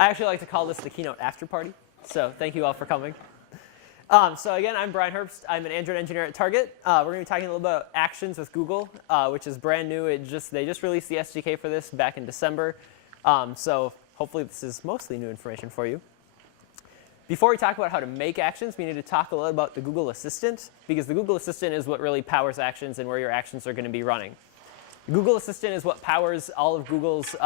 I actually like to call this the keynote after party, so thank you all for coming. So again, I'm Bryan Herbst. I'm an Android engineer at Target. We're going to be talking a little about Actions with Google, which is brand new. They just released the SDK for this back in December. So hopefully this is mostly new information for you. Before we talk about how to make Actions, we need to talk a little about the Google Assistant, because the Google Assistant is what really powers Actions and where your actions are going to be running. The Google Assistant is what powers all of Google's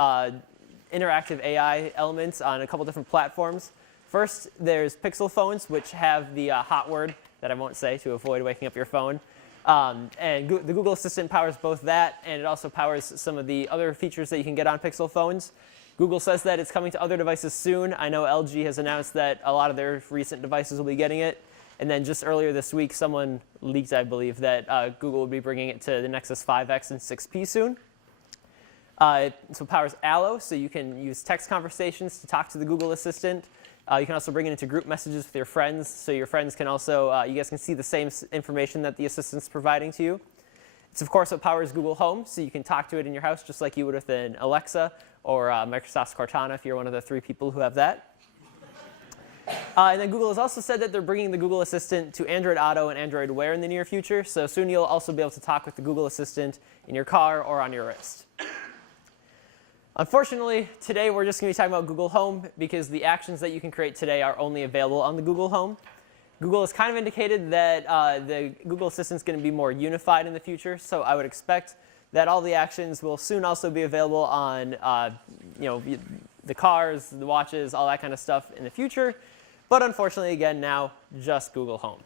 interactive AI elements on a couple different platforms. First, there's Pixel phones, which have the hot word that I won't say to avoid waking up your phone. And the Google Assistant powers both that, and it also powers some of the other features that you can get on Pixel phones. Google says that it's coming to other devices soon. I know LG has announced that a lot of their recent devices will be getting it. And then just earlier this week, someone leaked, I believe, that Google will be bringing it to the Nexus 5X and 6P soon. It powers Allo, so you can use text conversations to talk to the Google Assistant. You can also bring it into group messages with your friends, so your friends can also, you guys can see the same information that the Assistant's providing to you. It's, of course, what powers Google Home, so you can talk to it in your house just like you would with an Alexa or Microsoft's Cortana if you're one of the 3 people who have that. And then Google has also said that they're bringing the Google Assistant to Android Auto and Android Wear in the near future, so soon you'll also be able to talk with the Google Assistant in your car or on your wrist. Unfortunately, today we're just going to be talking about Google Home because the actions that you can create today are only available on the Google Home. Google has kind of indicated that the Google Assistant is going to be more unified in the future, so I would expect that all the actions will soon also be available on the cars, the watches, all that kind of stuff in the future. But unfortunately, again, now just Google Home.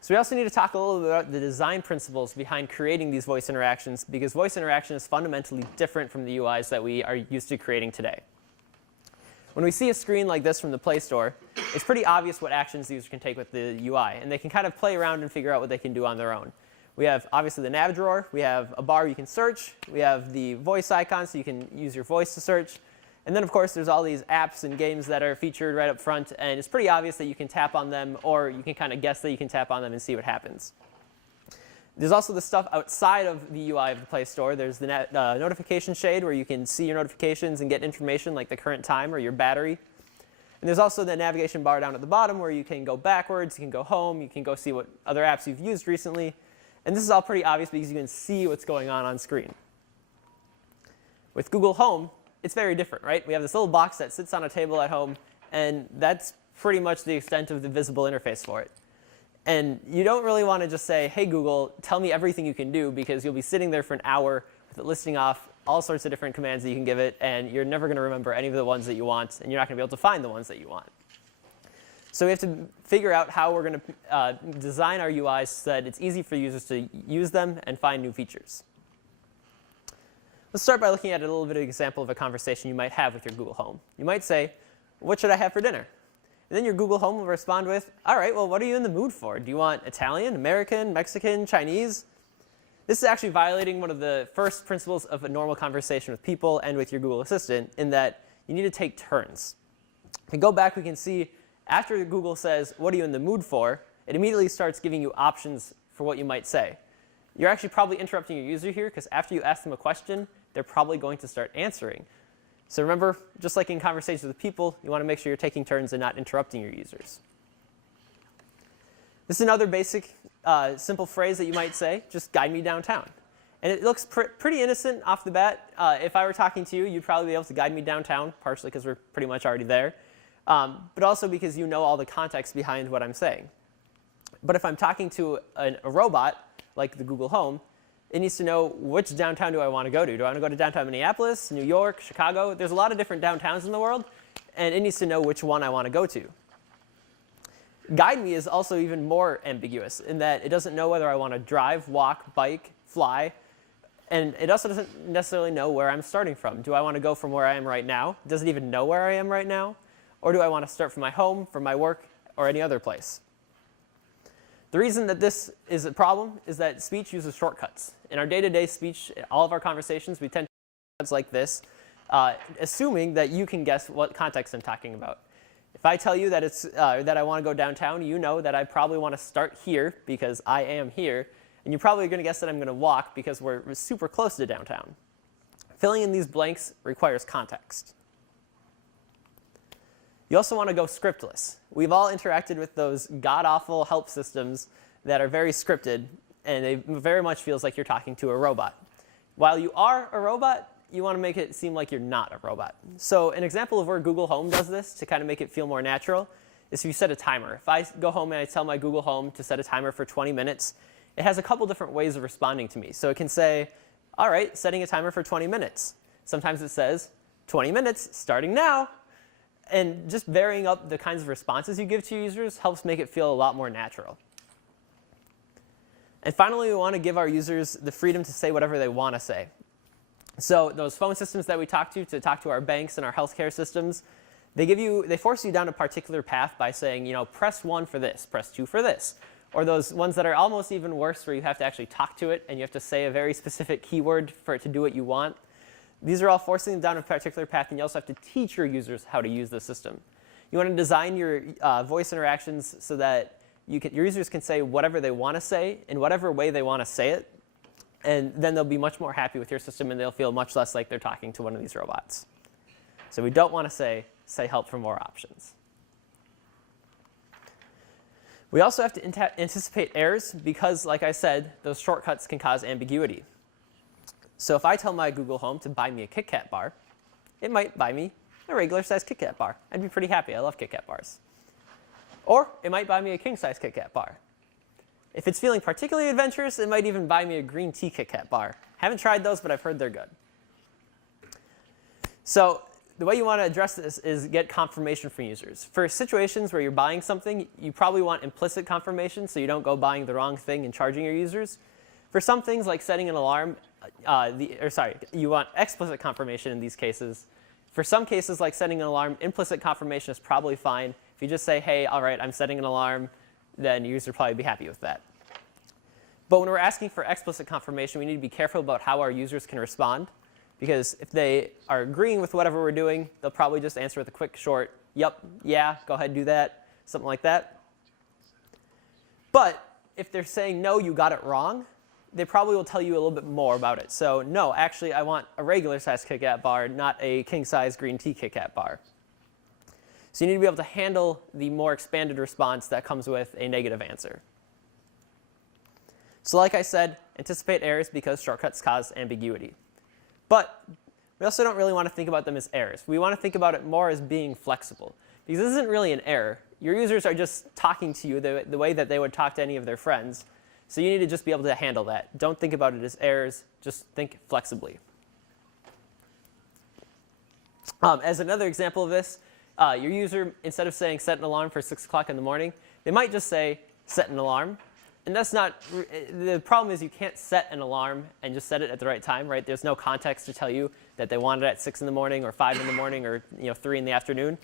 So we also need to talk a little bit about the design principles behind creating these voice interactions, because voice interaction is fundamentally different from the UIs that we are used to creating today. When we see a screen like this from the Play Store, it's pretty obvious what actions the user can take with the UI, and they can kind of play around and figure out what they can do on their own. We have, obviously, the nav drawer. We have a bar you can search. We have the voice icon, so you can use your voice to search. And then, of course, there's all these apps and games that are featured right up front, and it's pretty obvious that you can tap on them, or you can kind of guess that you can tap on them and see what happens. There's also the stuff outside of the UI of the Play Store. There's the notification shade, where you can see your notifications and get information like the current time or your battery. And there's also the navigation bar down at the bottom, where you can go backwards, you can go home, you can go see what other apps you've used recently. And this is all pretty obvious because you can see what's going on screen. With Google Home, it's very different, right? We have this little box that sits on a table at home, and that's pretty much the extent of the visible interface for it. And you don't really want to just say, hey, Google, tell me everything you can do, because you'll be sitting there for an hour with it listing off all sorts of different commands that you can give it, and you're never going to remember any of the ones that you want, and you're not going to be able to find the ones that you want. So we have to figure out how we're going to design our UIs so that it's easy for users to use them and find new features. Let's start by looking at a little bit of an example of a conversation you might have with your Google Home. You might say, what should I have for dinner? And then your Google Home will respond with, all right, well, what are you in the mood for? Do you want Italian, American, Mexican, Chinese? This is actually violating one of the first principles of a normal conversation with people and with your Google Assistant, in that you need to take turns. If we go back, we can see after Google says, what are you in the mood for, it immediately starts giving you options for what you might say. You're actually probably interrupting your user here, because after you ask them a question, they're probably going to start answering. So remember, just like in conversations with people, you want to make sure you're taking turns and not interrupting your users. This is another basic, simple phrase that you might say, just guide me downtown. And it looks pretty innocent off the bat. If I were talking to you, you'd probably be able to guide me downtown, partially because we're pretty much already there, but also because you know all the context behind what I'm saying. But if I'm talking to a robot, like the Google Home, it needs to know, which downtown do I want to go to? Do I want to go to downtown Minneapolis, New York, Chicago? There's a lot of different downtowns in the world, and it needs to know which one I want to go to. Guide me is also even more ambiguous, in that it doesn't know whether I want to drive, walk, bike, fly, and it also doesn't necessarily know where I'm starting from. Do I want to go from where I am right now? It doesn't even know where I am right now. Or do I want to start from my home, from my work, or any other place? The reason that this is a problem is that speech uses shortcuts. In our day-to-day speech, in all of our conversations, we tend to use shortcuts like this, assuming that you can guess what context I'm talking about. If I tell you that, that I want to go downtown, you know that I probably want to start here because I am here. And you're probably going to guess that I'm going to walk because we're super close to downtown. If Filling in these blanks requires context. You also want to go scriptless. We've all interacted with those god-awful help systems that are very scripted, and it very much feels like you're talking to a robot. While you are a robot, you want to make it seem like you're not a robot. So an example of where Google Home does this to kind of make it feel more natural is if you set a timer. If I go home and I tell my Google Home to set a timer for 20 minutes, it has a couple different ways of responding to me. So it can say, all right, setting a timer for 20 minutes. Sometimes it says, 20 minutes, starting now. And just varying up the kinds of responses you give to your users helps make it feel a lot more natural. And finally, we want to give our users the freedom to say whatever they want to say. So those phone systems that we talk to our banks and our healthcare systems, they force you down a particular path by saying, press 1 for this, press 2 for this. Or those ones that are almost even worse where you have to actually talk to it and you have to say a very specific keyword for it to do what you want. These are all forcing them down a particular path, and you also have to teach your users how to use the system. You want to design your voice interactions so that your users can say whatever they want to say in whatever way they want to say it, and then they'll be much more happy with your system, and they'll feel much less like they're talking to one of these robots. So we don't want to say help for more options. We also have to anticipate errors because, like I said, those shortcuts can cause ambiguity. So if I tell my Google Home to buy me a Kit Kat bar, it might buy me a regular-sized Kit Kat bar. I'd be pretty happy. I love Kit Kat bars. Or it might buy me a king-size Kit Kat bar. If it's feeling particularly adventurous, it might even buy me a green tea Kit Kat bar. Haven't tried those, but I've heard they're good. So the way you want to address this is get confirmation from users. For situations where you're buying something, you probably want implicit confirmation so you don't go buying the wrong thing and charging your users. For some things like setting an alarm, you want explicit confirmation in these cases. For some cases like setting an alarm, implicit confirmation is probably fine. If you just say, hey, all right, I'm setting an alarm, then your user will probably be happy with that. But when we're asking for explicit confirmation, we need to be careful about how our users can respond. Because if they are agreeing with whatever we're doing, they'll probably just answer with a quick, short, yep, yeah, go ahead, do that, something like that. But if they're saying, no, you got it wrong, they probably will tell you a little bit more about it. So no, actually, I want a regular-sized Kit Kat bar, not a king-size green tea Kit Kat bar. So you need to be able to handle the more expanded response that comes with a negative answer. So like I said, anticipate errors because shortcuts cause ambiguity. But we also don't really want to think about them as errors. We want to think about it more as being flexible. Because this isn't really an error. Your users are just talking to you the way that they would talk to any of their friends. So you need to just be able to handle that. Don't think about it as errors. Just think flexibly. As another example of this, your user, instead of saying set an alarm for 6 o'clock in the morning, they might just say set an alarm. And that's not, the problem is you can't set an alarm and just set it at the right time, right? There's no context to tell you that they want it at 6 in the morning or 5 in the morning or 3 in the afternoon.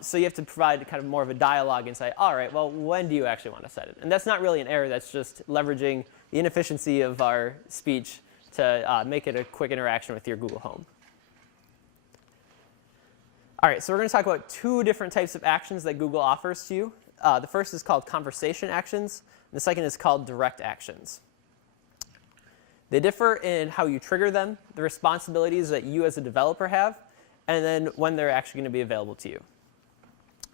So you have to provide kind of more of a dialogue and say, all right, well, when do you actually want to set it? And that's not really an error. That's just leveraging the inefficiency of our speech to make it a quick interaction with your Google Home. All right, so we're going to talk about 2 different types of actions that Google offers to you. The first is called conversation actions. And the second is called direct actions. They differ in how you trigger them, the responsibilities that you as a developer have, and then when they're actually going to be available to you.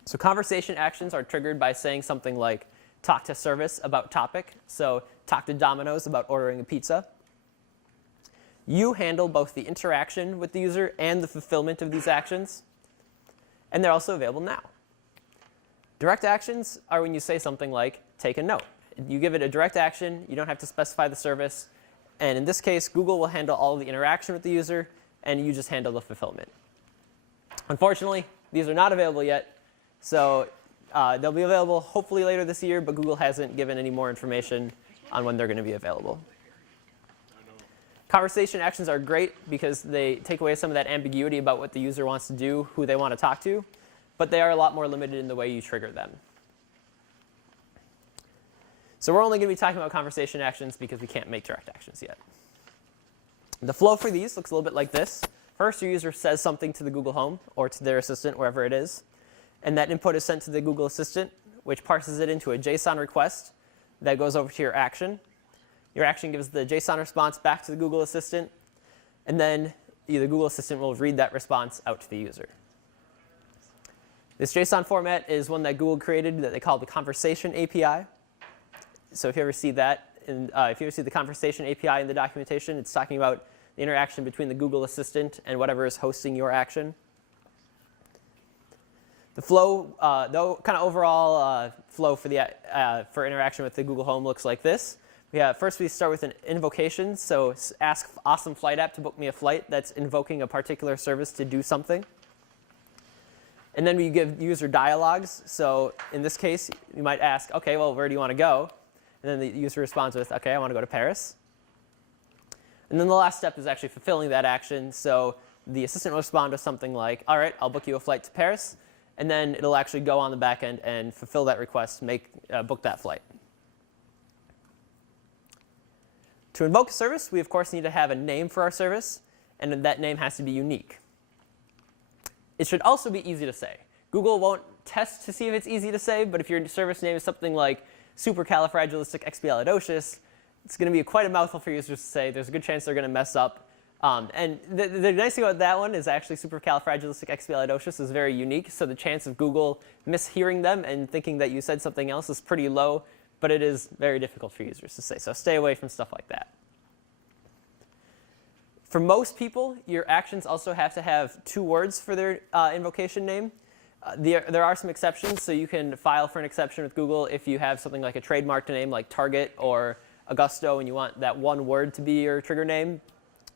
So conversation actions are triggered by saying something like talk to service about topic. So talk to Domino's about ordering a pizza. You handle both the interaction with the user and the fulfillment of these actions. And they're also available now. Direct actions are when you say something like take a note. You give it a direct action. You don't have to specify the service. And in this case, Google will handle all of the interaction with the user, and you just handle the fulfillment. Unfortunately, these are not available yet. So they'll be available hopefully later this year, but Google hasn't given any more information on when they're going to be available. Conversation actions are great because they take away some of that ambiguity about what the user wants to do, who they want to talk to, but they are a lot more limited in the way you trigger them. So we're only going to be talking about conversation actions because we can't make direct actions yet. The flow for these looks a little bit like this. First, your user says something to the Google Home or to their assistant, wherever it is. And that input is sent to the Google Assistant, which parses it into a JSON request that goes over to your action. Your action gives the JSON response back to the Google Assistant. And then the Google Assistant will read that response out to the user. This JSON format is one that Google created that they call the Conversation API. So if you ever see that, if you ever see the Conversation API in the documentation, it's talking about the interaction between the Google Assistant and whatever is hosting your action. The flow, the kind of overall flow for for interaction with the Google Home looks like this. First we start with an invocation. So ask Awesome Flight app to book me a flight. That's invoking a particular service to do something. And then we give user dialogues. So in this case, you might ask, OK, well, where do you want to go? And then the user responds with, OK, I want to go to Paris. And then the last step is actually fulfilling that action. So the assistant will respond with something like, all right, I'll book you a flight to Paris. And then it'll actually go on the back end and fulfill that request, book that flight. To invoke a service, we of course need to have a name for our service, and that name has to be unique. It should also be easy to say. Google won't test to see if it's easy to say, but if your service name is something like supercalifragilisticexpialidocious, it's going to be quite a mouthful for users to say. There's a good chance they're going to mess up. And the nice thing about that one is actually supercalifragilisticexpialidocious is very unique, so the chance of Google mishearing them and thinking that you said something else is pretty low, but it is very difficult for users to say. So stay away from stuff like that. For most people, your actions also have to have 2 words for their invocation name. There are some exceptions, so you can file for an exception with Google if you have something like a trademarked name like Target or Augusto and you want that 1 word to be your trigger name.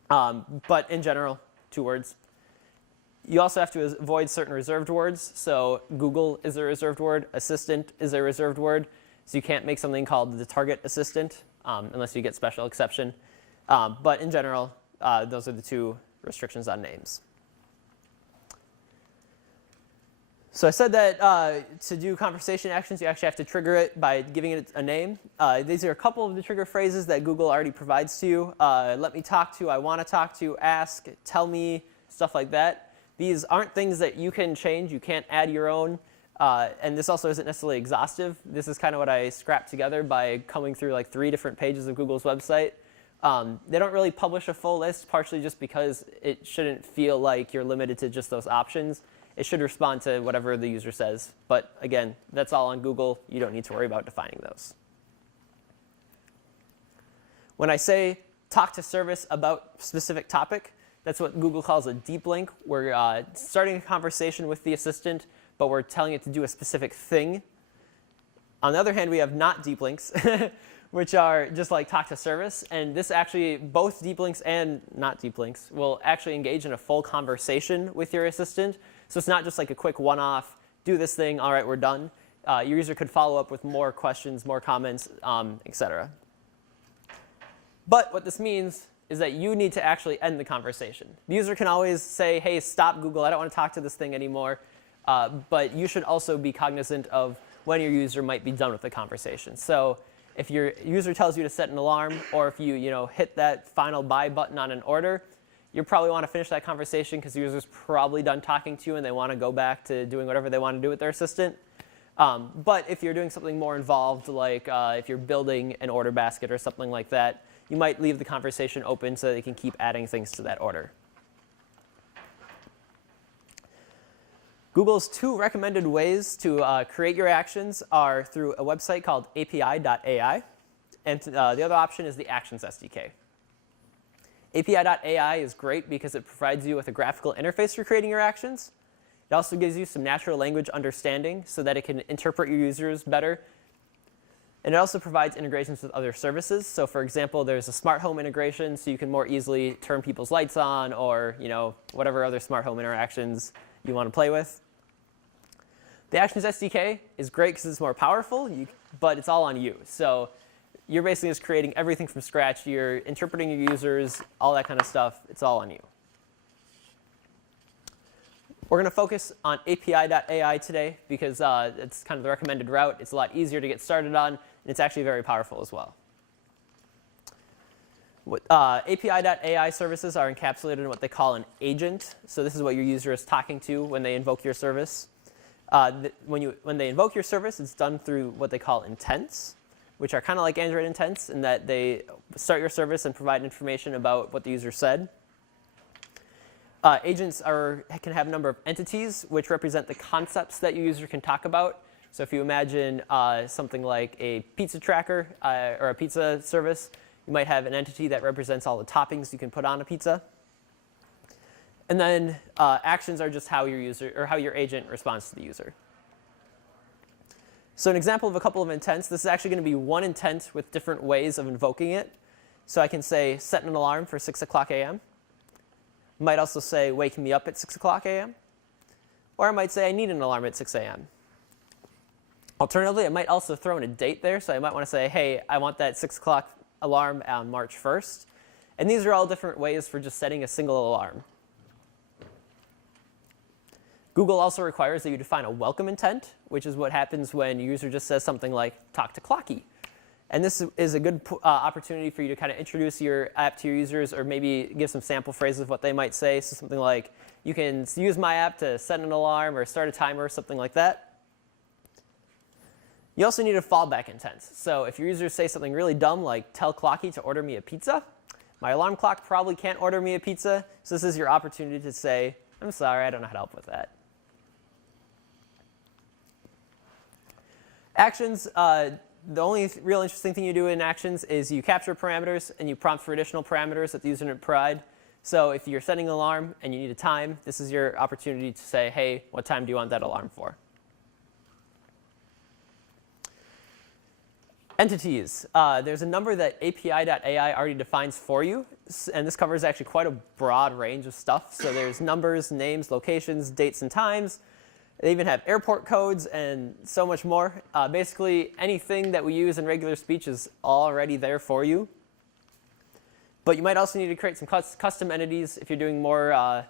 But in general, 2 words. You also have to avoid certain reserved words. So Google is a reserved word. Assistant is a reserved word. So you can't make something called the target assistant unless you get special exception. But in general, those are the 2 restrictions on names. So I said that to do conversation actions, you actually have to trigger it by giving it a name. These are a couple of the trigger phrases that Google already provides to you. Let me talk to, I want to talk to, ask, tell me, stuff like that. These aren't things that you can change. You can't add your own. And this also isn't necessarily exhaustive. This is kind of what I scrapped together by combing through like 3 different pages of Google's website. They don't really publish a full list, partially just because it shouldn't feel like you're limited to just those options. It should respond to whatever the user says. But again, that's all on Google. You don't need to worry about defining those. When I say talk to service about specific topic, that's what Google calls a deep link. We're starting a conversation with the assistant, but we're telling it to do a specific thing. On the other hand, we have not deep links, which are just like talk to service. And this actually, both deep links and not deep links, will actually engage in a full conversation with your assistant. So it's not just like a quick one-off, do this thing, all right, we're done. Your user could follow up with more questions, more comments, etc. But what this means is that you need to actually end the conversation. The user can always say, hey, stop Google, I don't want to talk to this thing anymore. But you should also be cognizant of when your user might be done with the conversation. So if your user tells you to set an alarm, or if you hit that final buy button on an order, you probably want to finish that conversation because the user's probably done talking to you and they want to go back to doing whatever they want to do with their assistant. But if you're doing something more involved, like if you're building an order basket or something like that, you might leave the conversation open so they can keep adding things to that order. Google's 2 recommended ways to create your actions are through a website called APIAI, and the other option is the Actions SDK. APIAI is great because it provides you with a graphical interface for creating your actions. It also gives you some natural language understanding so that it can interpret your users better. And it also provides integrations with other services. So for example, there's a smart home integration, so you can more easily turn people's lights on or whatever other smart home interactions you want to play with. The Actions SDK is great because it's more powerful, but it's all on you. So you're basically just creating everything from scratch. You're interpreting your users, all that kind of stuff. It's all on you. We're going to focus on API.ai today because it's kind of the recommended route. It's a lot easier to get started on, and it's actually very powerful as well. API.ai services are encapsulated in what they call an agent. So this is what your user is talking to when they invoke your service. When they invoke your service, it's done through what they call intents, which are kind of like Android intents in that they start your service and provide information about what the user said. Agents can have a number of entities which represent the concepts that your user can talk about. So if you imagine something like a pizza tracker or a pizza service, you might have an entity that represents all the toppings you can put on a pizza. And then actions are just how your user or how your agent responds to the user. So an example of a couple of intents, this is actually going to be one intent with different ways of invoking it. So I can say set an alarm for 6 o'clock a.m. Might also say wake me up at 6 o'clock a.m. Or I might say I need an alarm at 6 a.m. Alternatively, I might also throw in a date there. So I might want to say, hey, I want that 6 o'clock alarm on March 1st. And these are all different ways for just setting a single alarm. Google also requires that you define a welcome intent, which is what happens when your user just says something like talk to Clocky. And this is a good opportunity for you to kind of introduce your app to your users, or maybe give some sample phrases of what they might say. So something like, you can use my app to set an alarm or start a timer, or something like that. You also need a fallback intent. So if your users say something really dumb, like tell Clocky to order me a pizza, my alarm clock probably can't order me a pizza. So this is your opportunity to say, I'm sorry, I don't know how to help with that. Actions. The only real interesting thing you do in Actions is you capture parameters and you prompt for additional parameters that the user didn't provide. So if you're setting an alarm and you need a time, this is your opportunity to say, hey, what time do you want that alarm for? Entities. There's a number that APIAI already defines for you. And this covers actually quite a broad range of stuff. So there's numbers, names, locations, dates, and times. They even have airport codes and so much more. Basically, anything that we use in regular speech is already there for you. But you might also need to create some custom entities if you're doing more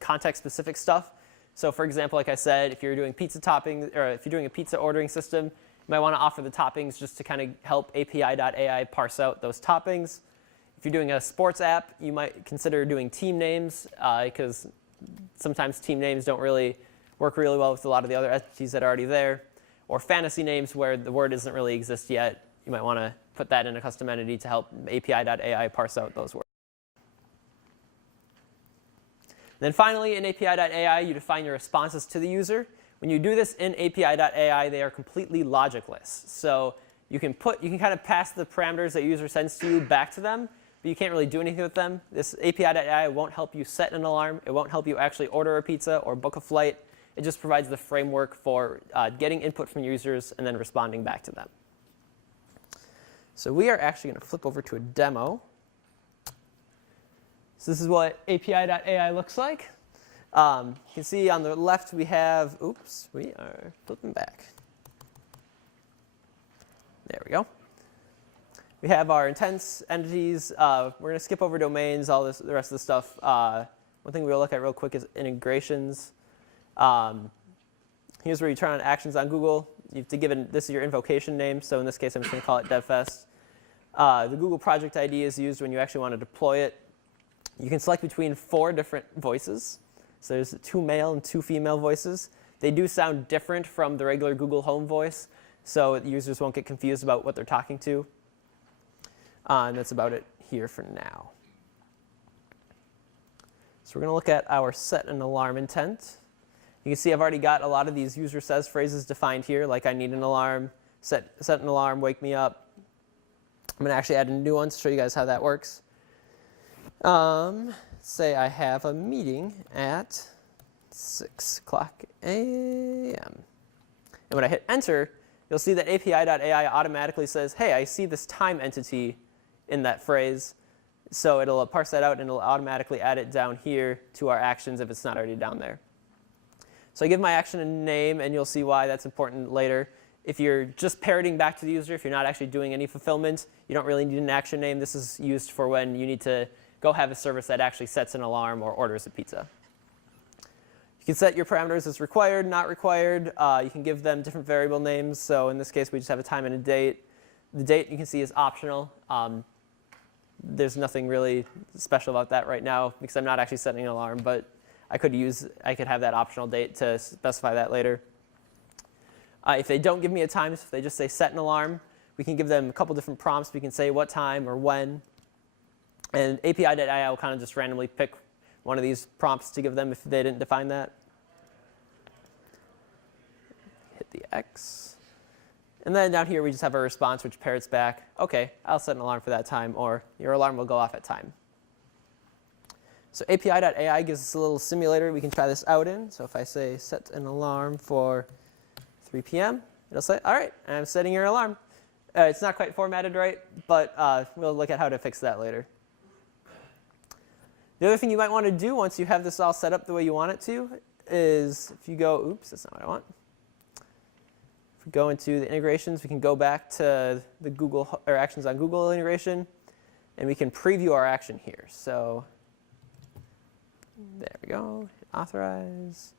context-specific stuff. So for example, like I said, if you're doing pizza topping, or if you're doing a pizza ordering system, you might want to offer the toppings just to kind of help API.ai parse out those toppings. If you're doing a sports app, you might consider doing team names, because sometimes team names don't really work really well with a lot of the other entities that are already there. Or fantasy names where the word doesn't really exist yet. You might want to put that in a custom entity to help API.ai parse out those words. Then finally, in API.ai, you define your responses to the user. When you do this in API.ai, they are completely logicless. So you can kind of pass the parameters that user sends to you back to them, but you can't really do anything with them. This API.ai won't help you set an alarm. It won't help you actually order a pizza or book a flight. It just provides the framework for getting input from users and then responding back to them. So we are actually going to flip over to a demo. So this is what API.ai looks like. You can see on the left we have, oops, we are flipping back. There we go. We have our intents, entities. We're going to skip over domains, the rest of the stuff. One thing we'll look at real quick is integrations. Here's where you turn on actions on Google. You have to give it, this is your invocation name. So in this case, I'm just going to call it DevFest. The Google project ID is used when you actually want to deploy it. You can select between 4 different voices. So there's 2 male and 2 female voices. They do sound different from the regular Google Home voice, so users won't get confused about what they're talking to. And that's about it here for now. So we're going to look at our set an alarm intent. You can see I've already got a lot of these user says phrases defined here, like I need an alarm, set an alarm, wake me up. I'm going to actually add a new one to show you guys how that works. Say I have a meeting at 6 o'clock a.m. And when I hit enter, you'll see that API.ai automatically says, hey, I see this time entity in that phrase. So it'll parse that out and it'll automatically add it down here to our actions if it's not already down there. So I give my action a name, and you'll see why that's important later. If you're just parroting back to the user, if you're not actually doing any fulfillment, you don't really need an action name. This is used for when you need to go have a service that actually sets an alarm or orders a pizza. You can set your parameters as required, not required. You can give them different variable names. So in this case, we just have a time and a date. The date, you can see, is optional. There's nothing really special about that right now because I'm not actually setting an alarm, but I could have that optional date to specify that later. If they don't give me a time, so if they just say set an alarm, we can give them a couple different prompts. We can say what time or when. And API.ai will kind of just randomly pick one of these prompts to give them if they didn't define that. Hit the X. And then down here, we just have a response which parrots back, OK, I'll set an alarm for that time, or your alarm will go off at time. So API.ai gives us a little simulator we can try this out in. So if I say set an alarm for 3 p.m., it'll say, all right, I'm setting your alarm. It's not quite formatted right, but we'll look at how to fix that later. The other thing you might want to do once you have this all set up the way you want it to is if you go, oops, that's not what I want. If we go into the integrations, we can go back to the Google or Actions on Google integration, and we can preview our action here. So there we go. Hit authorize.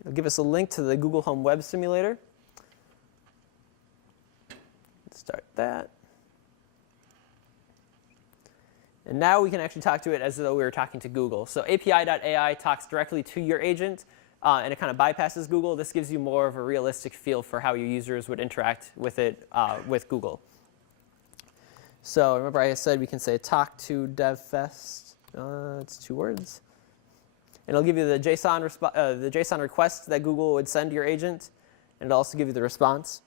It'll give us a link to the Google Home Web Simulator. Let's start that. And now we can actually talk to it as though we were talking to Google. So API.ai talks directly to your agent, and it kind of bypasses Google. This gives you more of a realistic feel for how your users would interact with it with Google. So remember I said we can say talk to DevFest. It's 2 words. And it'll give you the JSON request that Google would send your agent, and it'll also give you the response.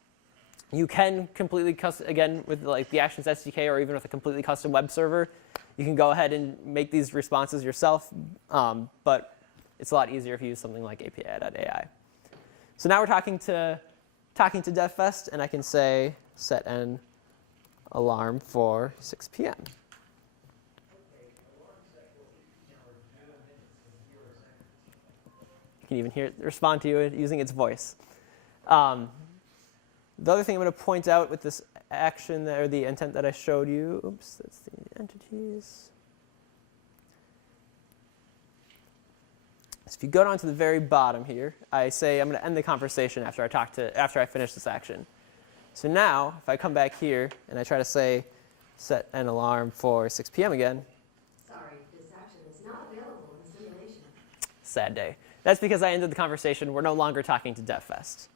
You can completely custom, again, with like the Actions SDK or even with a completely custom web server, you can go ahead and make these responses yourself, but it's a lot easier if you use something like API.ai. So now we're talking to DevFest, and I can say set an alarm for 6 p.m. You can even hear it respond to you using its voice. The other thing I'm going to point out with this action or the intent that I showed you, oops, that's the entities. So if you go down to the very bottom here, I say I'm going to end the conversation after I finish this action. So now, if I come back here and I try to say set an alarm for 6 p.m. again. Sorry, this action is not available in simulation. Sad day. That's because I ended the conversation. We're no longer talking to DevFest.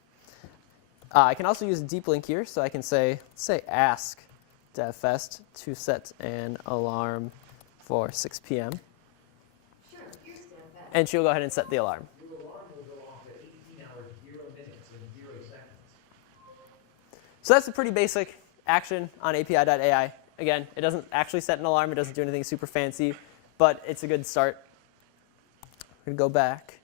I can also use a deep link here, so I can say ask DevFest to set an alarm for 6 p.m. Sure, here's DevFest. And she'll go ahead and set the alarm. Your alarm will go off at 18 hours, 0 minutes, and 0 seconds. So that's a pretty basic action on API.ai. Again, it doesn't actually set an alarm. It doesn't do anything super fancy, but it's a good start. We're going to go back.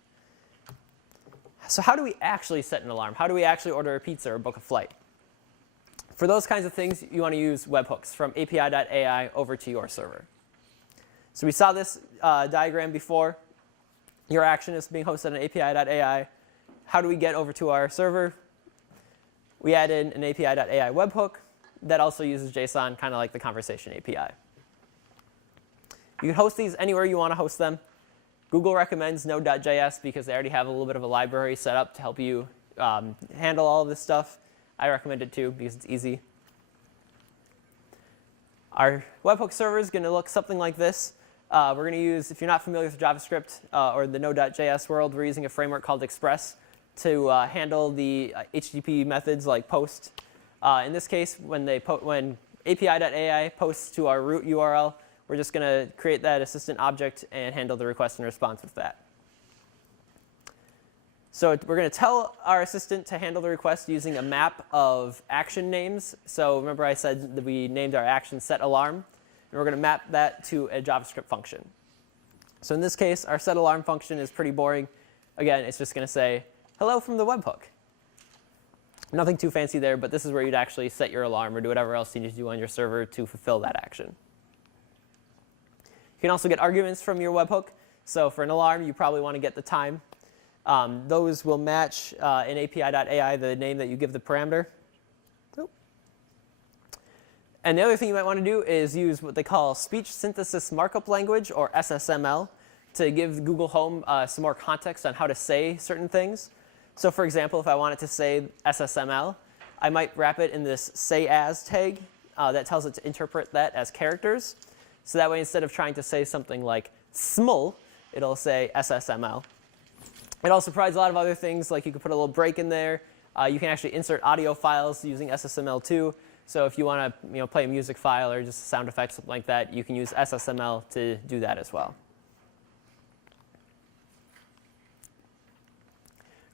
So how do we actually set an alarm? How do we actually order a pizza or book a flight? For those kinds of things, you want to use webhooks from API.ai over to your server. So we saw this diagram before. Your action is being hosted on API.ai. How do we get over to our server? We add in an API.ai webhook that also uses JSON, kind of like the conversation API. You can host these anywhere you want to host them. Google recommends Node.js because they already have a little bit of a library set up to help you handle all of this stuff. I recommend it too because it's easy. Our webhook server is going to look something like this. We're going to use, if you're not familiar with JavaScript or the Node.js world, we're using a framework called Express to handle the HTTP methods like post. In this case, when API.ai posts to our root URL, we're just going to create that assistant object and handle the request and response with that. So we're going to tell our assistant to handle the request using a map of action names. So remember I said that we named our action set alarm. And we're going to map that to a JavaScript function. So in this case, our set alarm function is pretty boring. Again, it's just going to say, hello from the webhook. Nothing too fancy there, but this is where you'd actually set your alarm or do whatever else you need to do on your server to fulfill that action. You can also get arguments from your webhook. So for an alarm, you probably want to get the time. Those will match in API.ai the name that you give the parameter. And the other thing you might want to do is use what they call speech synthesis markup language, or SSML, to give Google Home some more context on how to say certain things. So for example, if I wanted to say SSML, I might wrap it in this say as tag that tells it to interpret that as characters. So that way, instead of trying to say something like sml, it'll say SSML. It also provides a lot of other things, like you can put a little break in there. You can actually insert audio files using SSML too. So if you want to play a music file or just a sound effect, something like that, you can use SSML to do that as well.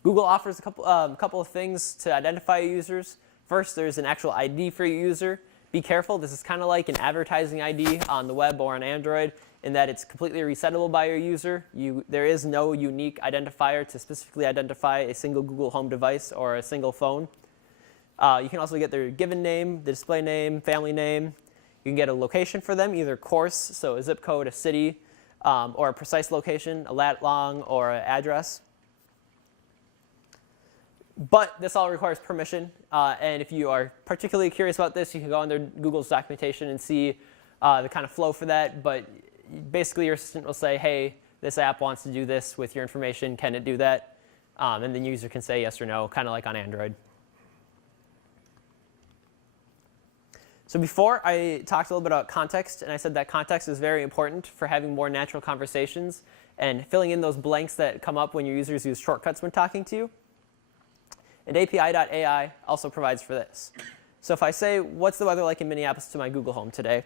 Google offers a couple of things to identify users. First, there's an actual ID for your user. Be careful, this is kind of like an advertising ID on the web or on Android in that it's completely resettable by your user. There is no unique identifier to specifically identify a single Google Home device or a single phone. You can also get their given name, the display name, family name. You can get a location for them, either coarse, so a zip code, a city, or a precise location, a lat long, or an address. But this all requires permission, and if you are particularly curious about this, you can go under Google's documentation and see the kind of flow for that. But basically, your assistant will say, hey, this app wants to do this with your information. Can it do that? And then the user can say yes or no, kind of like on Android. So before, I talked a little bit about context, and I said that context is very important for having more natural conversations and filling in those blanks that come up when your users use shortcuts when talking to you. And APIAI also provides for this. So if I say, what's the weather like in Minneapolis to my Google Home today?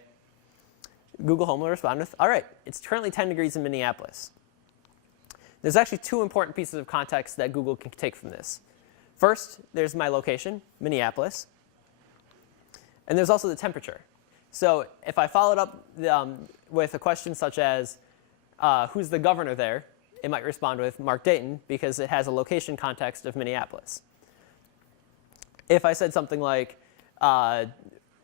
Google Home will respond with, all right, it's currently 10 degrees in Minneapolis. There's actually two important pieces of context that Google can take from this. First, there's my location, Minneapolis. And there's also the temperature. So if I followed up with a question such as, who's the governor there? It might respond with Mark Dayton, because it has a location context of Minneapolis. If I said something like,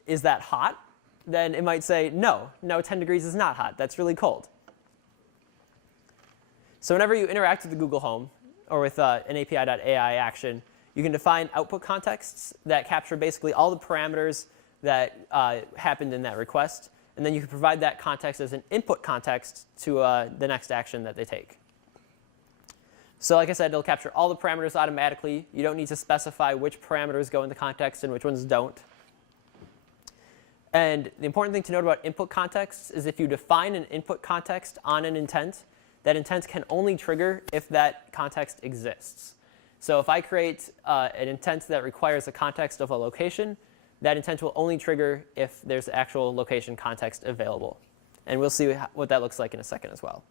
is that hot? Then it might say, no, 10 degrees is not hot. That's really cold. So whenever you interact with the Google Home or with an API.ai action, you can define output contexts that capture basically all the parameters that happened in that request. And then you can provide that context as an input context to the next action that they take. So like I said, it'll capture all the parameters automatically. You don't need to specify which parameters go in the context and which ones don't. And the important thing to note about input contexts is if you define an input context on an intent, that intent can only trigger if that context exists. So if I create an intent that requires a context of a location, that intent will only trigger if there's actual location context available. And we'll see what that looks like in a second as well.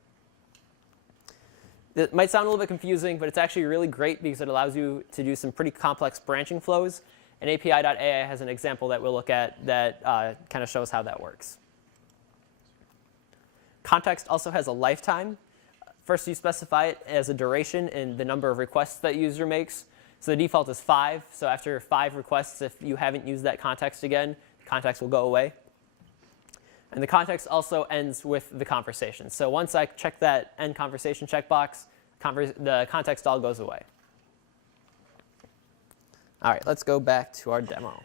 It might sound a little bit confusing, but it's actually really great because it allows you to do some pretty complex branching flows. And API.ai has an example that we'll look at that kind of shows how that works. Context also has a lifetime. First, you specify it as a duration in the number of requests that user makes. So the default is 5. So after 5 requests, if you haven't used that context again, the context will go away. And the context also ends with the conversation. So once I check that end conversation checkbox, the context all goes away. All right, let's go back to our demo.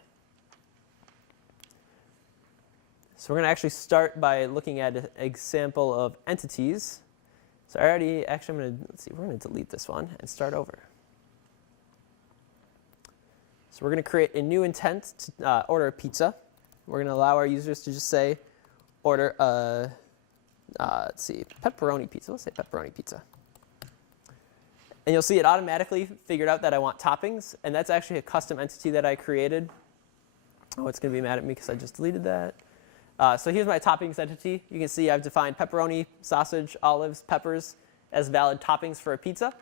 So we're going to actually start by looking at an example of entities. So I already, actually, we're going to delete this one and start over. So we're going to create a new intent to order a pizza. We're going to allow our users to just say, order a, let's see, pepperoni pizza. Let's say pepperoni pizza. And you'll see it automatically figured out that I want toppings. And that's actually a custom entity that I created. Oh, it's going to be mad at me because I just deleted that. So here's my toppings entity. You can see I've defined pepperoni, sausage, olives, peppers as valid toppings for a pizza.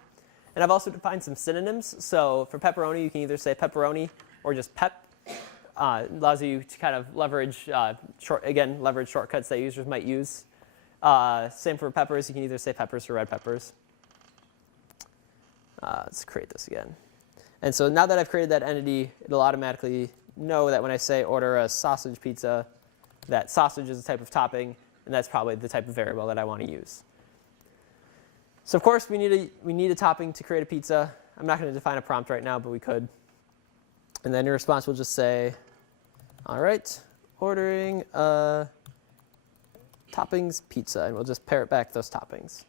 And I've also defined some synonyms. So for pepperoni, you can either say pepperoni or just pep. Allows you to kind of leverage, leverage shortcuts that users might use. Same for peppers. You can either say peppers or red peppers. Let's create this again. And so now that I've created that entity, it'll automatically know that when I say order a sausage pizza, that sausage is a type of topping, and that's probably the type of variable that I want to use. So of course, we need a topping to create a pizza. I'm not going to define a prompt right now, but we could. And then in response, we'll just say, all right, ordering a toppings pizza, and we'll just parrot back those toppings.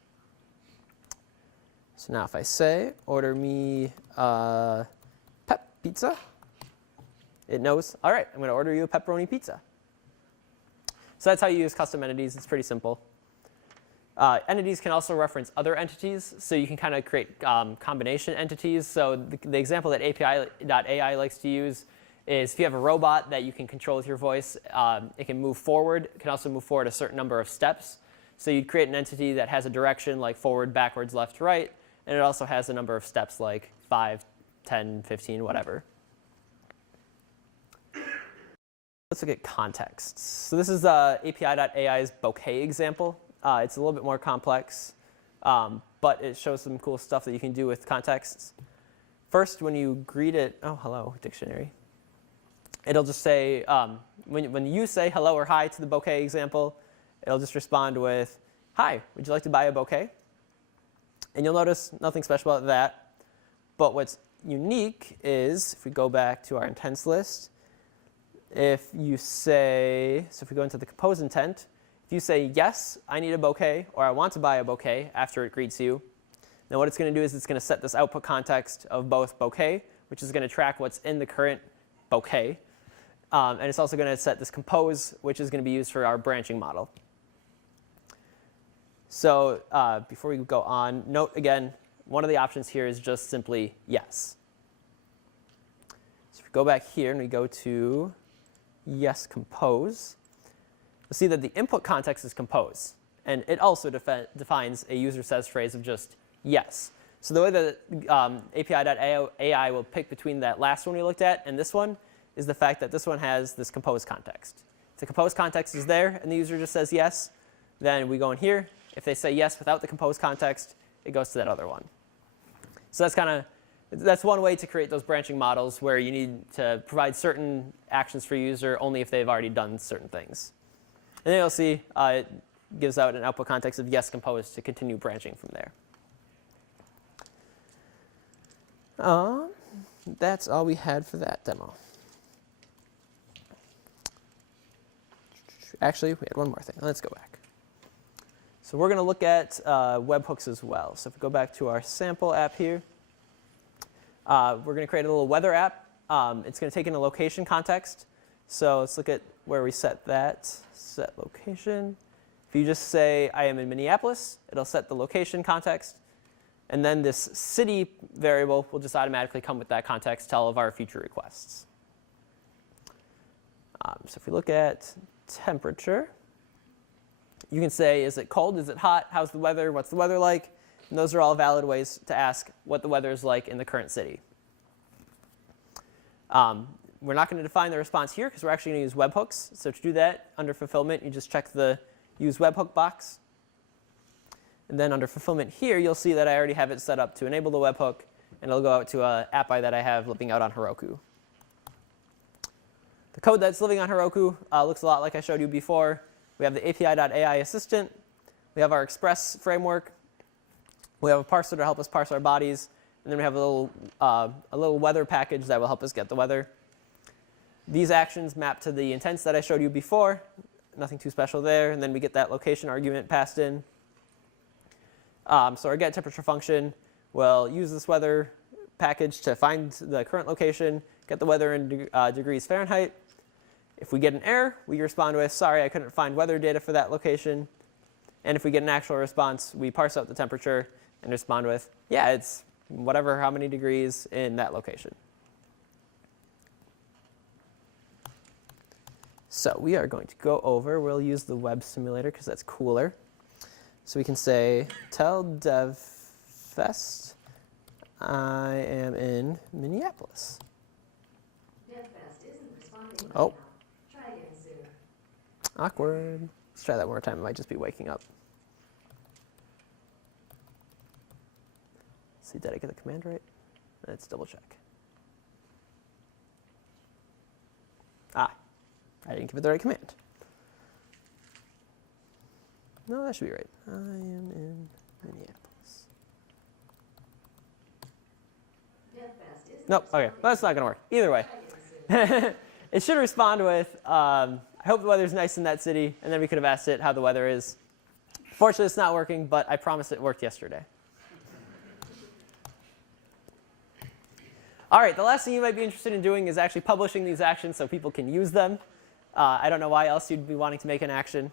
So now if I say, order me a pep pizza, it knows, all right, I'm going to order you a pepperoni pizza. So that's how you use custom entities. It's pretty simple. Entities can also reference other entities, so you can kind of create combination entities. So the example that API.ai likes to use is if you have a robot that you can control with your voice, it can move forward. It can also move forward a certain number of steps. So you'd create an entity that has a direction like forward, backwards, left, right, and it also has a number of steps like 5, 10, 15, whatever. Let's look at contexts. So this is APIAI's bouquet example. It's a little bit more complex, but it shows some cool stuff that you can do with contexts. First, when you greet it, oh, hello, dictionary. It'll just say, when you say hello or hi to the bouquet example, it'll just respond with, hi, would you like to buy a bouquet? And you'll notice nothing special about that. But what's unique is, if we go back to our intents list, if you say, so if we go into the compose intent, if you say, yes, I need a bouquet, or I want to buy a bouquet after it greets you, then what it's going to do is it's going to set this output context of both bouquet, which is going to track what's in the current bouquet, and it's also going to set this compose, which is going to be used for our branching model. So before we go on, note again, one of the options here is just simply yes. So if we go back here and we go to yes compose, you'll see that the input context is compose. And it also defines a user says phrase of just yes. So the way that API.ai will pick between that last one we looked at and this one is the fact that this one has this compose context. If the compose context is there and the user just says yes, then we go in here. If they say yes without the compose context, it goes to that other one. So that's one way to create those branching models where you need to provide certain actions for user only if they've already done certain things. And then you'll see it gives out an output context of yes compose to continue branching from there. That's all we had for that demo. Actually, we had one more thing. Let's go back. So we're going to look at webhooks as well. So if we go back to our sample app here, we're going to create a little weather app. It's going to take in a location context. So let's look at where we set that. Set location. If you just say, I am in Minneapolis, it'll set the location context. And then this city variable will just automatically come with that context to all of our future requests. So if we look at temperature, you can say, is it cold? Is it hot? How's the weather? What's the weather like? And those are all valid ways to ask what the weather is like in the current city. We're not going to define the response here because we're actually going to use webhooks. So to do that, under fulfillment, you just check the use webhook box. And then under fulfillment here, you'll see that I already have it set up to enable the webhook, and it'll go out to an API that I have living out on Heroku. The code that's living on Heroku looks a lot like I showed you before. We have the API.ai assistant. We have our Express framework. We have a parser to help us parse our bodies. And then we have a little weather package that will help us get the weather. These actions map to the intents that I showed you before. Nothing too special there. And then we get that location argument passed in. So our get temperature function will use this weather package to find the current location, get the weather in degrees Fahrenheit. If we get an error, we respond with, sorry, I couldn't find weather data for that location. And if we get an actual response, we parse out the temperature and respond with, yeah, it's whatever, how many degrees in that location. So we are going to go over, we'll use the web simulator because that's cooler. So we can say, tell DevFest I am in Minneapolis. DevFest isn't responding. Oh. Try again soon. Awkward. Let's try that one more time. It might just be waking up. Let's see, did I get the command right? Let's double check. Ah, I didn't give it the right command. No, that should be right. I am in Minneapolis. DevFest isn't Nope, okay, responding. well, that's not going to work. Either way. Try again soon. It should respond with, I hope the weather's nice in that city, and then we could have asked it how the weather is. Fortunately, it's not working, but I promise it worked yesterday. All right, the last thing you might be interested in doing is actually publishing these actions so people can use them. I don't know why else you'd be wanting to make an action.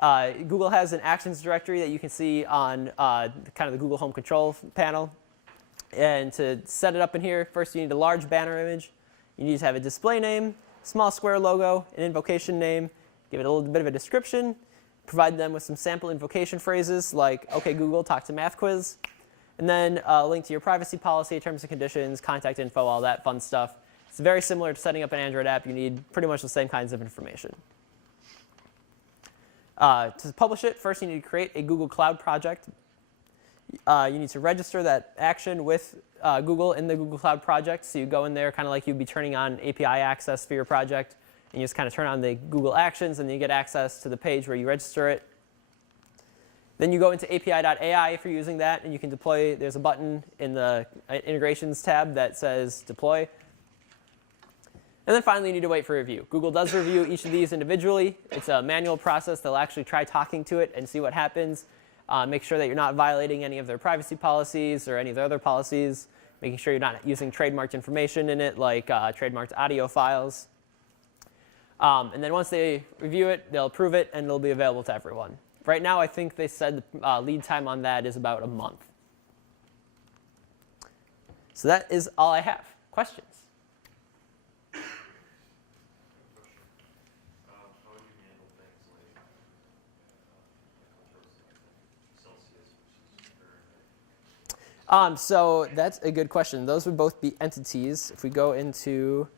Google has an actions directory that you can see on kind of the Google Home Control panel. And to set it up in here, first you need a large banner image. You need to have a display name, small square logo, an invocation name, give it a little bit of a description, provide them with some sample invocation phrases like, OK, Google, talk to math quiz, and then a link to your privacy policy, terms and conditions, contact info, all that fun stuff. It's very similar to setting up an Android app. You need pretty much the same kinds of information. To publish it, first you need to create a Google Cloud project. You need to register that action with Google in the Google Cloud project. So you go in there kind of like you'd be turning on API access for your project. And you just kind of turn on the Google Actions, and then you get access to the page where you register it. Then you go into API.ai if you're using that, and you can deploy. There's a button in the Integrations tab that says Deploy. And then finally, you need to wait for review. Google does review each of these individually. It's a manual process. They'll actually try talking to it and see what happens. Make sure that you're not violating any of their privacy policies or any of their other policies. Making sure you're not using trademarked information in it, like trademarked audio files. And then once they review it, they'll approve it, and it'll be available to everyone. Right now, I think they said the lead time on that is about a month. So that is all I have. Questions? So that's a good question. Those would both be entities. If we go into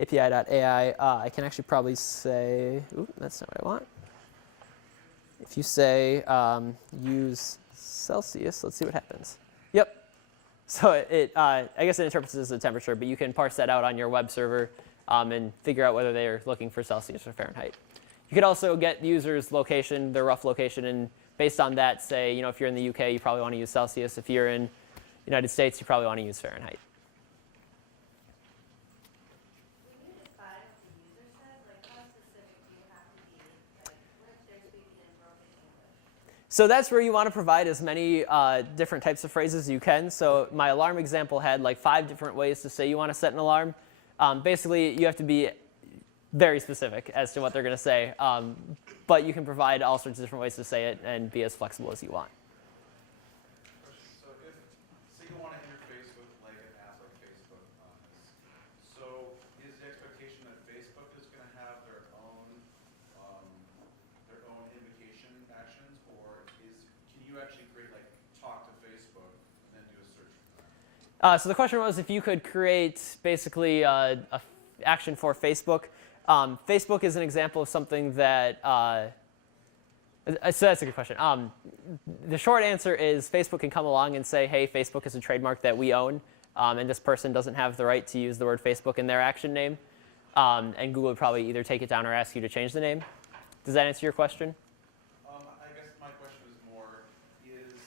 API.ai, I can actually probably say, ooh, that's not what I want. If you say use Celsius, let's see what happens. Yep. So I guess it interprets it as a temperature, but you can parse that out on your web server and figure out whether they're looking for Celsius or Fahrenheit. You could also get the user's location, their rough location, and based on that, say, if you're in the UK, you probably want to use Celsius. If you're in the United States, you probably want to use Fahrenheit. When you decide what the user says, like how specific do you have to be? Like, what if they're speaking in broken English? So that's where you want to provide as many different types of phrases as you can. So my alarm example had like 5 different ways to say you want to set an alarm. Basically, you have to be very specific as to what they're going to say. But you can provide all sorts of different ways to say it and be as flexible as you want. So say you want to interface with like an app like Facebook on this. So is the expectation that Facebook is going to have their own invocation actions, or can you actually create like talk to Facebook and then do a search for that? So the question was if you could create basically a action for Facebook. Facebook is an example of something that, so that's a good question. The short answer is Facebook can come along and say, hey, Facebook is a trademark that we own, and this person doesn't have the right to use the word Facebook in their action name. And Google would probably either take it down or ask you to change the name. Does that answer your question? I guess my question is more, is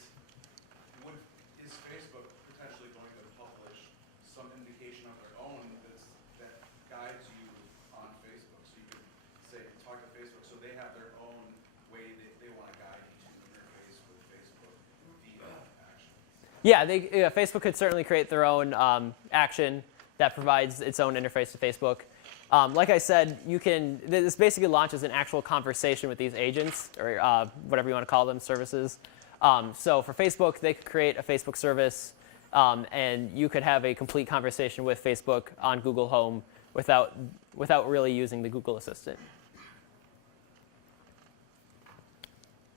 Facebook potentially going to publish some indication of their own that guides you on Facebook? So you can say, talk to Facebook, so they have their own way that they want to guide you to interface with Facebook via actions. Yeah, Facebook could certainly create their own action that provides its own interface to Facebook. Like I said, this basically launches an actual conversation with these agents, or whatever you want to call them, services. So for Facebook, they could create a Facebook service, and you could have a complete conversation with Facebook on Google Home without really using the Google Assistant.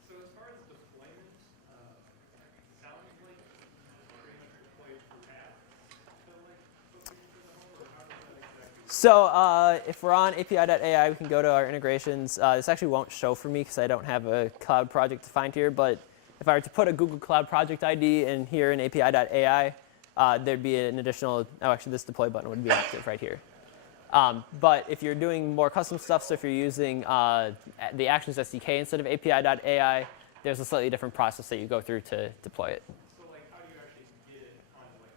So as far as deployment, it sounds like it's pretty much deployed through apps to like put into the home, or how does that exactly work? So if we're on API.ai, we can go to our integrations. This actually won't show for me because I don't have a cloud project defined here. But if I were to put a Google Cloud Project ID in here in API.ai, there'd be an additional, actually this deploy button would be active right here. But if you're doing more custom stuff, so if you're using the Actions SDK instead of API.ai, there's a slightly different process that you go through to deploy it. So like, how do you actually get it onto like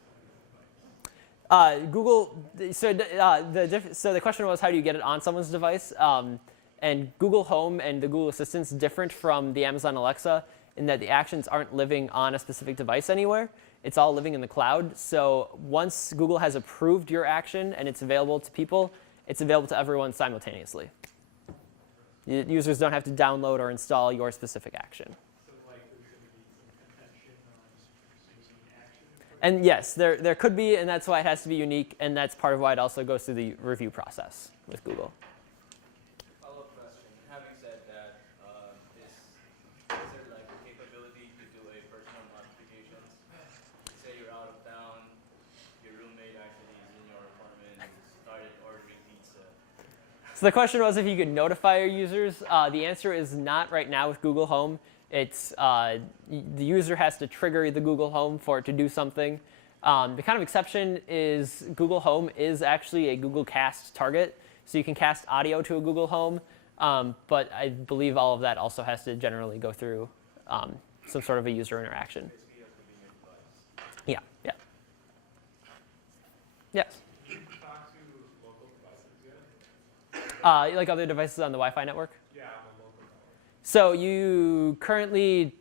somebody's device? So the question was, how do you get it on someone's device? And Google Home and the Google Assistant's different from the Amazon Alexa in that the actions aren't living on a specific device anywhere. It's all living in the cloud. So once Google has approved your action and it's available to people, it's available to everyone simultaneously. Users don't have to download or install your specific action. So like, there's going to be some contention on using action. And yes, there could be, and that's why it has to be unique, and that's part of why it also goes through the review process with Google. Follow-up question. Having said that, is there like a capability to do a personal notifications? Say you're out of town, your roommate actually is in your apartment and started ordering pizza. So the question was if you could notify your users. The answer is not right now with Google Home. It's the user has to trigger the Google Home for it to do something. The kind of exception is Google Home is actually a Google Cast target, so you can cast audio to a Google Home, but I believe all of that also has to generally go through some sort of a user interaction. Yeah, yeah. Yes. Can you talk to local devices yet? Like other devices on the Wi-Fi network? Yeah, on the local network. So you currently,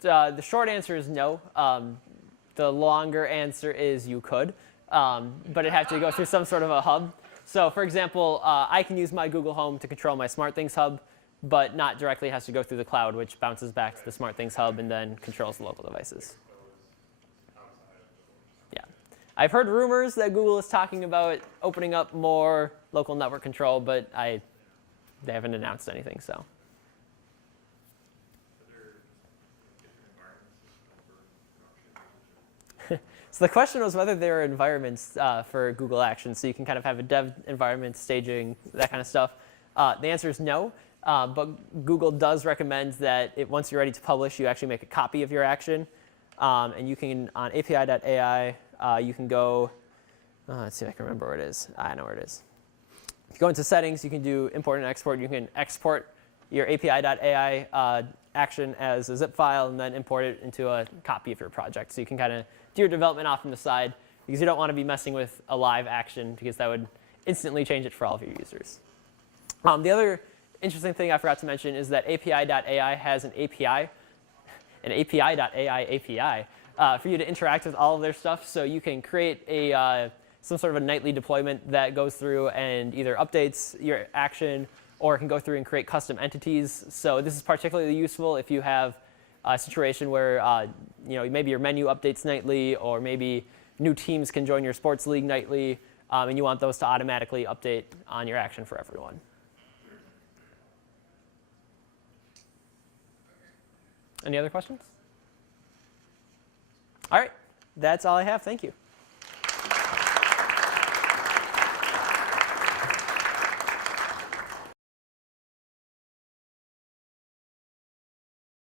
the short answer is no. The longer answer is you could, but it had to go through some sort of a hub. So for example, I can use my Google Home to control my SmartThings hub, but not directly. It has to go through the cloud, which bounces back to the SmartThings hub and then controls the local devices. Yeah. I've heard rumors that Google is talking about opening up more local network control, but they haven't announced anything, so. So the question was whether there are environments for Google Actions, so you can kind of have a dev environment, staging, that kind of stuff. The answer is no, but Google does recommend that once you're ready to publish, you actually make a copy of your action. And you can, on APIAI, you can go, let's see if I can remember where it is. I know where it is. If you go into settings, you can do import and export. You can export your API.ai action as a zip file and then import it into a copy of your project. So you can kind of do your development off on the side because you don't want to be messing with a live action because that would instantly change it for all of your users. The other interesting thing I forgot to mention is that API.ai has an API, an API.ai API for you to interact with all of their stuff. So you can create some sort of a nightly deployment that goes through and either updates your action or it can go through and create custom entities. So this is particularly useful if you have a situation where maybe your menu updates nightly, or maybe new teams can join your sports league nightly, and you want those to automatically update on your action for everyone. Any other questions? All right, that's all I have. Thank you.